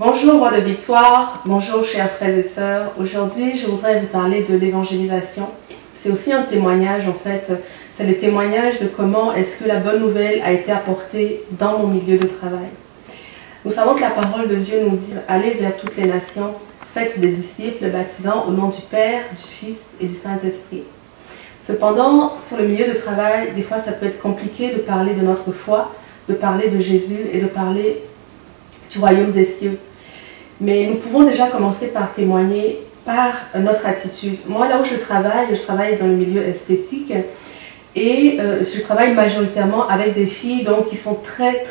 Bonjour, roi de victoire, bonjour chers frères et sœurs. Aujourd'hui, je voudrais vous parler de l'évangélisation. C'est aussi un témoignage en fait, c'est le témoignage de comment est-ce que la bonne nouvelle a été apportée dans mon milieu de travail. Nous savons que la parole de Dieu nous dit « Allez vers toutes les nations, faites des disciples, baptisant au nom du Père, du Fils et du Saint-Esprit. » Cependant, sur le milieu de travail, des fois ça peut être compliqué de parler de notre foi, de parler de Jésus et de parler du royaume des cieux. Mais nous pouvons déjà commencer par témoigner par notre attitude. Moi, là où je travaille dans le milieu esthétique et je travaille majoritairement avec des filles donc, qui sont très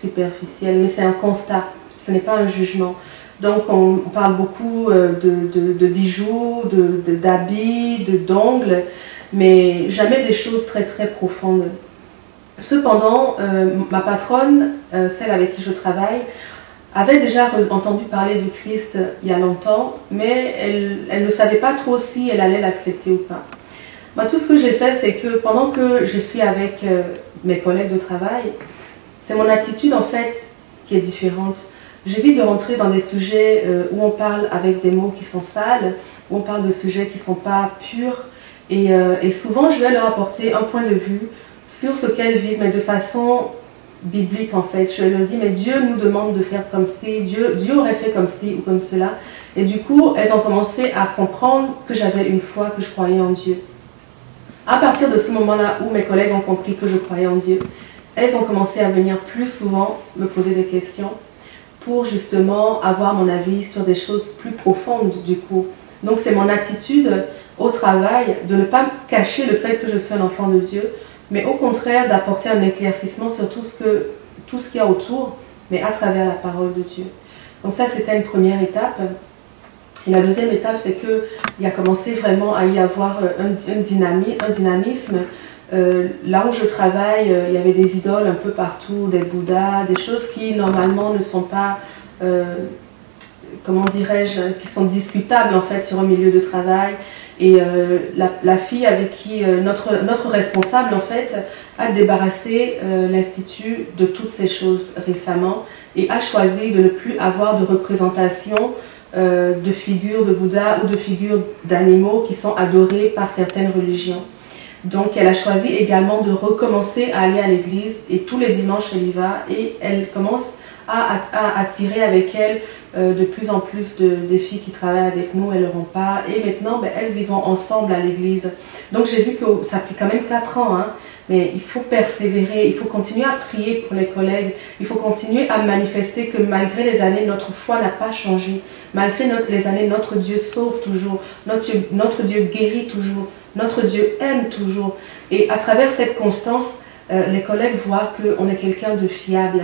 superficielles. Mais c'est un constat, ce n'est pas un jugement. Donc on parle beaucoup de bijoux, d'habits, d'ongles, mais jamais des choses très profondes. Cependant, ma patronne, celle avec qui je travaille, avait déjà entendu parler du Christ il y a longtemps, mais elle ne savait pas trop si elle allait l'accepter ou pas. Moi, tout ce que j'ai fait, c'est que pendant que je suis avec mes collègues de travail, c'est mon attitude en fait qui est différente. J'évite de rentrer dans des sujets où on parle avec des mots qui sont sales, où on parle de sujets qui ne sont pas purs, et souvent je vais leur apporter un point de vue sur ce qu'elles vivent, mais de façon biblique en fait. Je leur dis, mais Dieu nous demande de faire comme ci, Dieu aurait fait comme ci ou comme cela. Et du coup, elles ont commencé à comprendre que j'avais une foi, que je croyais en Dieu. À partir de ce moment-là où mes collègues ont compris que je croyais en Dieu, elles ont commencé à venir plus souvent me poser des questions pour justement avoir mon avis sur des choses plus profondes du coup. Donc c'est mon attitude au travail de ne pas cacher le fait que je suis un enfant de Dieu, mais au contraire d'apporter un éclaircissement sur tout ce qu'il y a autour, mais à travers la parole de Dieu. Donc ça, c'était une première étape. Et la deuxième étape, c'est qu'il a commencé vraiment à y avoir un dynamisme. Là où je travaille, il y avait des idoles un peu partout, des bouddhas, des choses qui normalement ne sont pas, comment dirais-je, qui sont discutables en fait sur un milieu de travail. Et la fille avec qui, notre responsable en fait, a débarrassé l'Institut de toutes ces choses récemment et a choisi de ne plus avoir de représentation de figures de Bouddha ou de figures d'animaux qui sont adorés par certaines religions. Donc elle a choisi également de recommencer à aller à l'église et tous les dimanches elle y va et elle commence à attirer avec elle de plus en plus des filles qui travaillent avec nous, elles ne le vont pas et maintenant elles y vont ensemble à l'église. Donc j'ai vu que ça a pris quand même 4 ans, hein, mais il faut persévérer, il faut continuer à prier pour les collègues, il faut continuer à manifester que malgré les années, notre foi n'a pas changé, malgré les années, notre Dieu sauve toujours, notre Dieu guérit toujours, notre Dieu aime toujours. Et à travers cette constance, les collègues voient qu'on est quelqu'un de fiable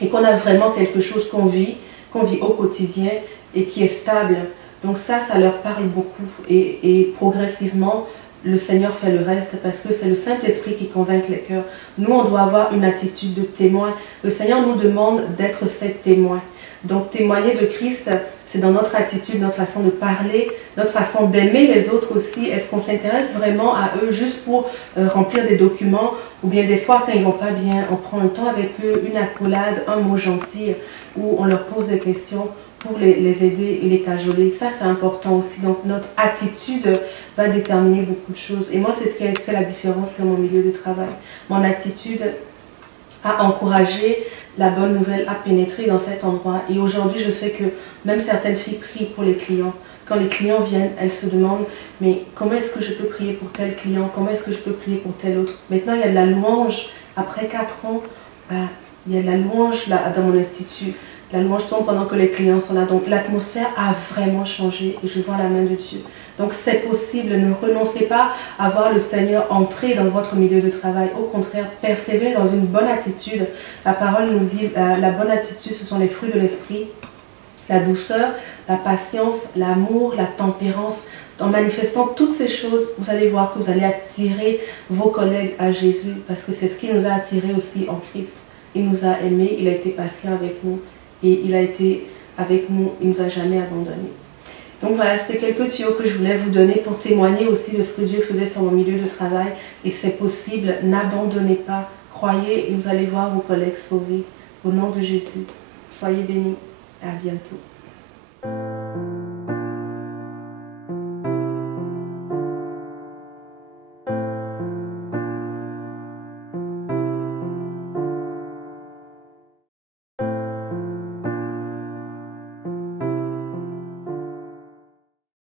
et qu'on a vraiment quelque chose qu'on vit au quotidien et qui est stable. Donc ça leur parle beaucoup et progressivement, le Seigneur fait le reste parce que c'est le Saint-Esprit qui convainc les cœurs. Nous, on doit avoir une attitude de témoin. Le Seigneur nous demande d'être ces témoins. Donc témoigner de Christ, c'est dans notre attitude, notre façon de parler, notre façon d'aimer les autres aussi. Est-ce qu'on s'intéresse vraiment à eux juste pour remplir des documents ou bien des fois quand ils ne vont pas bien, on prend le temps avec eux, une accolade, un mot gentil où on leur pose des questions pour les aider et les cajoler. Ça, c'est important aussi. Donc, notre attitude va déterminer beaucoup de choses. Et moi, c'est ce qui a fait la différence dans mon milieu de travail. Mon attitude a encouragé la bonne nouvelle à pénétrer dans cet endroit. Et aujourd'hui, je sais que même certaines filles prient pour les clients. Quand les clients viennent, elles se demandent, mais comment est-ce que je peux prier pour tel client? Comment est-ce que je peux prier pour tel autre? Maintenant, il y a de la louange. Après 4 ans, il y a de la louange là, dans mon institut. La louange tombe pendant que les clients sont là. Donc l'atmosphère a vraiment changé et je vois la main de Dieu. Donc c'est possible, ne renoncez pas à voir le Seigneur entrer dans votre milieu de travail. Au contraire, persévérez dans une bonne attitude. La parole nous dit, la bonne attitude, ce sont les fruits de l'esprit. La douceur, la patience, l'amour, la tempérance. En manifestant toutes ces choses, vous allez voir que vous allez attirer vos collègues à Jésus parce que c'est ce qui nous a attirés aussi en Christ. Il nous a aimés, il a été patient avec nous. Et il a été avec nous, il ne nous a jamais abandonnés. Donc voilà, c'était quelques tuyaux que je voulais vous donner pour témoigner aussi de ce que Dieu faisait sur mon milieu de travail. Et c'est possible, n'abandonnez pas, croyez et vous allez voir vos collègues sauvés. Au nom de Jésus. Soyez bénis. À bientôt.